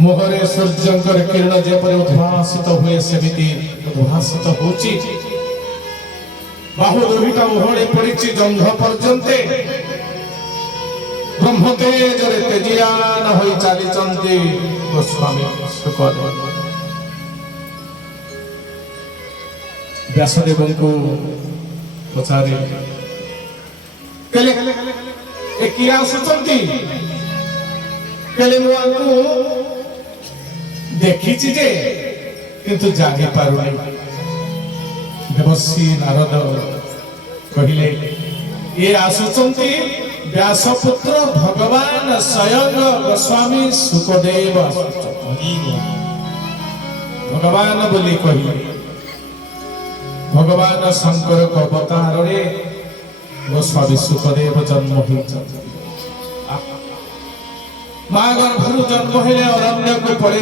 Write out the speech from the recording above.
मुहरे सूर्यंकर किरण जेपरि उद्भासित हुए सेमिति उद्भासित होची बाहु दुहिता ओहळे पड़िछि जंघ पर्यन्ते ब्रह्मतेजरे तेजियान होई चालिचंती गोस्वामी सुखदेव व्यासदेव को पचारे केले ए किया सुचंती केले मुआंकु देखिछि जे किंतु जानि पारुनी देवर्षि नारद कहिले ये आसुचंती व्यासपुत्र भगवान स्वयं गोस्वामी सुखदेव भगवान बोली कहिले भगवान शंकर को अवतार रे गोस्वामी सुखदेव जन्म होइछथि मां गर्भरु जन्म हेले अरण्य को पड़े